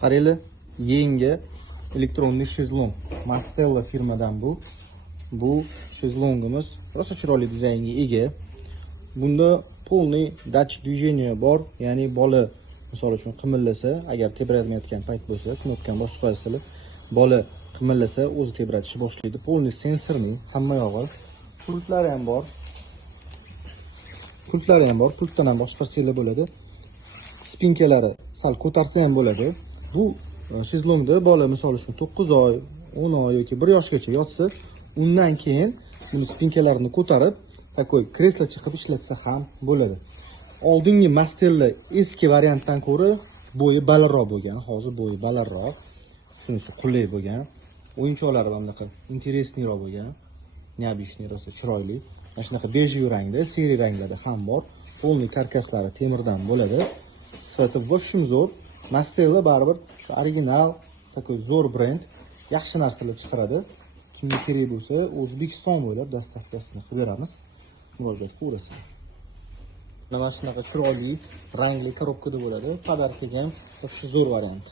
Qaranglar, yangi elektronli shezlong. Mastella firmadan bu. Bu shezlongimiz rosa chiroyli dizaynga ega. Bunda polniy datchik движение bor, ya'ni bola misol uchun qimillasa, agar tebratmayotgan payt bo'lsa, knopkani bosib qo'yasizlar. Bola qimillasa, o'zi tebratishni boshlaydi. Polniy sensorli, hamma yog'i. Pultlari ham bor. Pultdan ham boshqarsangiz bo'ladi. Spinkalari sal ko'tarsa ham bo'ladi. Bu shezlongda bola misol uchun 9 oy, 10 oy yoki 1 yoshgacha yotsa, undan keyin buni spinkalarini ko'tarib, takoy kreslo chiqib ishlatsa ham bo'ladi. Oldingi Mastella eski variantdan ko'ra bo'yi balandroq bo'lgan, hozir bo'yi balandroq. Shunisi qulay bo'lgan. O'yinchoqlari ham bunaqa interesniyroq bo'lgan. Neobычный rosa chiroyli. Mana shunaqa bejli rangda, seri ranglarda ham bor. Polniy karkaslari temirdan bo'ladi. Sifati вообще zo'r. Mastella baribir shu original, takoy zo'r brend, yaxshi narsalar chiqaradi. Kimga kerak bo'lsa, O'zbekiston bo'ylab dastavkasini qilib beramiz. Murojaat qilaverasiz. Mana shunaqa chiroyli, rangli korobkada bo'ladi. Podarkaga ham shu zo'r variant.